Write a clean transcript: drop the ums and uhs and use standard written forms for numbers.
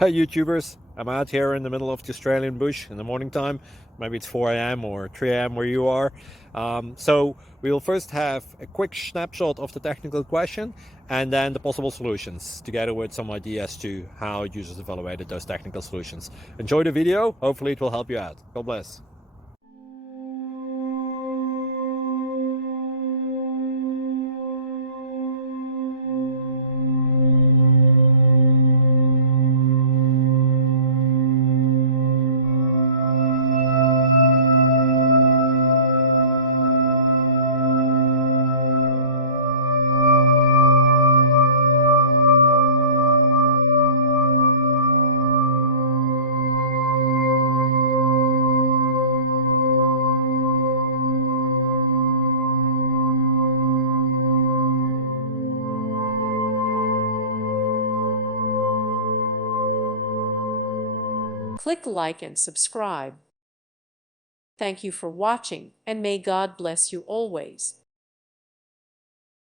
Hey YouTubers, I'm out here in the middle of the Australian bush in the morning time. Maybe it's 4 a.m. or 3 a.m. where you are. So we'll first have a quick snapshot of the technical question and then the possible solutions, together with some ideas to how users evaluated those technical solutions. Enjoy the video, hopefully it will help you out. God bless. Click like and subscribe. Thank you for watching, and may God bless you always.